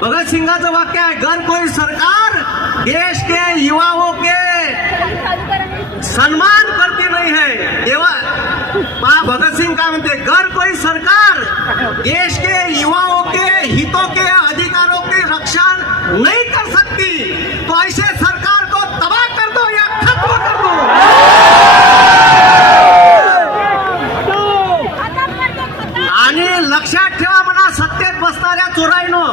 भगत सिंगाचं वाक्य आहे, घर कोई सरकार देश के युवाओं के सम्मान करती नहीं है। तेव्हा भगत सिंग काय म्हणते, घर कोई सरकार देश के युवाओं के हितों के अधिकारों की रक्षा नहीं कर सकती, तो ऐसे सरकार को तबाह कर दो या खत्म कर दो। आणि लक्षात ठेवा म्हणा, सत्तेत बसणाऱ्या चोराईनो,